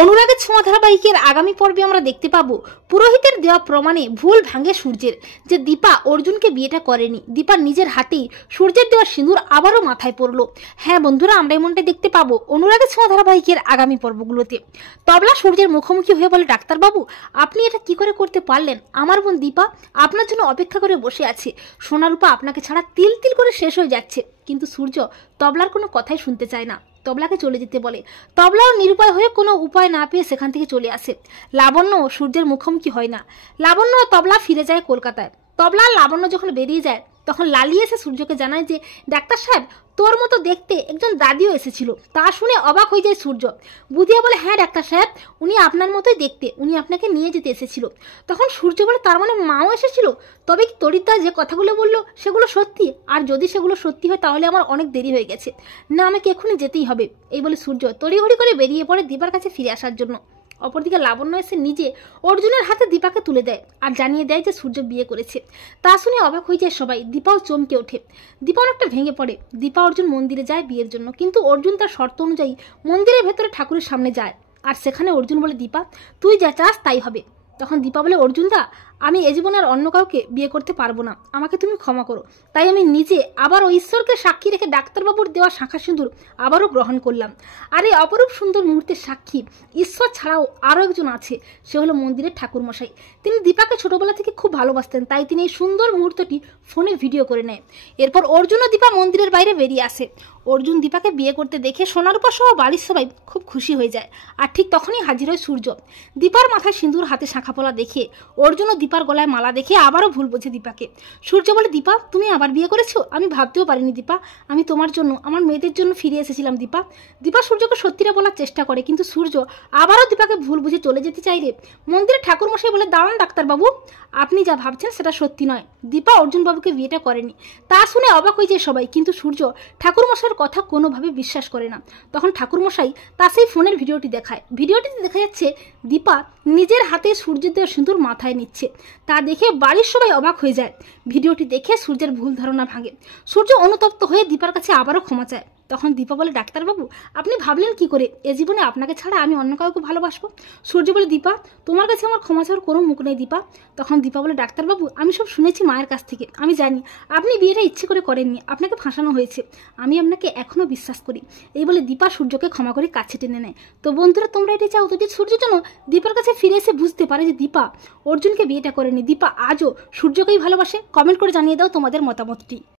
অনুরাগের ছোঁয়া ধারাবাহিকের আগামী পর্বে আমরা দেখতে পাবো পুরোহিতের দেওয়া প্রমাণে ভুল ভাঙে সূর্যের, যে দীপা অর্জুনকে বিয়েটা করেনি। দীপা নিজের হাতেই সূর্যের দেওয়া সিঁদুর আবারও মাথায় পড়লো। হ্যাঁ বন্ধুরা, আমরা এমনটাই দেখতে পাবো অনুরাগের ছোঁয়া ধারাবাহিকের আগামী পর্বগুলোতে। তবলা সূর্যের মুখোমুখি হয়ে বলে, ডাক্তারবাবু আপনি এটা কি করে করতে পারলেন? আমার বোন দীপা আপনার জন্য অপেক্ষা করে বসে আছে। সোনারূপা আপনাকে ছাড়া তিল তিল করে শেষ হয়ে যাচ্ছে। কিন্তু সূর্য তবলার কোনো কথাই শুনতে চায় না, তবলাকে চলে যেতে বলে। তবলাও নিরুপায় হয়ে কোনো উপায় না পেয়ে সেখান থেকে চলে আসে। লাবণ্য সূর্যের মুখোমুখি হয় না। লাবণ্য তবলা ফিরে যায় কলকাতায়। তবলা আর লাবণ্য যখন বেরিয়ে যায় তখন লালি এসে সূর্যকে জানায় যে ডাক্তার সাহেব, তোর মতো দেখতে একজন দাদিও এসেছিল। তা শুনে অবাক হয়ে যায় সূর্য। বুধিয়া বলে, হ্যাঁ ডাক্তার সাহেব, উনি আপনার মতোই দেখতে, উনি আপনাকে নিয়ে যেতে এসেছিল। তখন সূর্য বলে, তার মানে মাও এসেছিল? তবে কি তরিতা যে কথাগুলো বললো সেগুলো সত্যি? আর যদি সেগুলো সত্যি হয় তাহলে আমার অনেক দেরি হয়ে গেছে, না আমাকে এক্ষুনি যেতেই হবে। এই বলে সূর্য তড়িঘড়ি করে বেরিয়ে পড়ে দীপার কাছে ফিরে আসার জন্য। অপরদিকে লাবণ্য এসে নিজে অর্জুনের হাতে দীপাকে তুলে দেয় আর জানিয়ে দেয় যে সূর্য বিয়ে করেছে। তা শুনে অবাক হয়ে যায় সবাই। দীপাও চমকে ওঠে। দীপা অনেকটা ভেঙে পড়ে। দীপা অর্জুন মন্দিরে যায় বিয়ের জন্য, কিন্তু অর্জুন তার শর্ত অনুযায়ী মন্দিরের ভেতরে ঠাকুরের সামনে যায়। আর সেখানে অর্জুন বলে, দীপা তুই যা চাস তাই হবে। তখন দীপা বলে, অর্জুন দা, আমি এ জীবনে আর অন্য কাউকে বিয়ে করতে পারবো না, আমাকে তুমি ক্ষমা করো। তাই আমি নিজে আবারও ঈশ্বরকে সাক্ষী রেখে ডাক্তারবাবুর দেওয়া শাঁখা সিঁদুর আবারও গ্রহণ করলাম। আর এই অপরূপ সুন্দর মুহূর্তের সাক্ষী ঈশ্বর ছাড়াও আরও একজন আছে, সে হলো মন্দিরের ঠাকুরমশাই। তিনি দীপাকে ছোটবেলা থেকে খুব ভালোবাসতেন, তাই তিনি এই সুন্দর মুহূর্তটি ফোনে ভিডিও করে নেয়। এরপর অর্জুন ও দীপা মন্দিরের বাইরে বেরিয়ে আসে। অর্জুন দীপাকে বিয়ে করতে দেখে সোনারূপা সহ বাড়ির সবাই খুব খুশি হয়ে যায়। আর ঠিক তখনই হাজির হয় সূর্য। দীপার মাথায় সিঁদুর, হাতে শাঁখা পলা দেখে অর্জুন ও দীপার গলায় মালা দেখে আবারও ভুল বোঝে দীপাকে। সূর্য বলে, দীপা তুমি আবার বিয়ে করেছো? আমি ভাবতেও পারিনি দীপা, আমি তোমার জন্য, আমার মেয়েদের জন্য ফিরে এসেছিলাম দীপা। দীপা সূর্যকে সত্যিটা বলার চেষ্টা করে, কিন্তু সূর্য আবারও দীপাকে ভুল বুঝে চলে যেতে চাইলে মন্দিরের ঠাকুরমশাই বলে, দাঁড়ান ডাক্তারবাবু, আপনি যা ভাবছেন সেটা সত্যি নয়, দীপা অর্জুন বাবুকে বিয়েটা করেনি। তা শুনে অবাক হয়ে যায় সবাই, কিন্তু সূর্য ঠাকুরমশাইয়ের কথা কোনোভাবে বিশ্বাস করে না। তখন ঠাকুরমশাই তার সেই ফোনের ভিডিওটি দেখায়। ভিডিওটিতে দেখা যাচ্ছে দীপা নিজের হাতে সূর্যের দেওয়া সিঁদুর মাথায় নিচ্ছে। তা দেখে বাড়ির সবাই অবাক হয়ে যায়। ভিডিওটি দেখে সূর্যের ভুল ধারণা ভাঙে। সূর্য অনুতপ্ত হয়ে দীপার কাছে আবারও ক্ষমা চায়। তখন দীপা বলে, ডাক্তারবাবু আপনি ভাবলেন কি করে এ জীবনে আপনাকে ছাড়া আমি অন্য কাউকে ভালোবাসবো? সূর্য বলে, দীপা তোমার কাছে আমার ক্ষমা চাওয়ার কোনো মুখ নেই দীপা। তখন দীপা বলে, ডাক্তারবাবু আমি সব শুনেছি মায়ের কাছ থেকে, আমি জানি আপনি বিয়েটা ইচ্ছে করে করেননি, আপনাকে ফাঁসানো হয়েছে, আমি আপনাকে এখনো বিশ্বাস করি। এই বলে দীপা সূর্যকে ক্ষমা করে কাছে টেনে নেয়। তো বন্ধুরা, তোমরা এটাই চাও তো যে সূর্য যেন দীপার কাছে ফিরে এসে বুঝতে পারে যে দীপা অর্জুনকে বিয়েটা করেনি, দীপা আজও সূর্যকেই ভালোবাসে? কমেন্ট করে জানিয়ে দাও তোমাদের মতামতটি।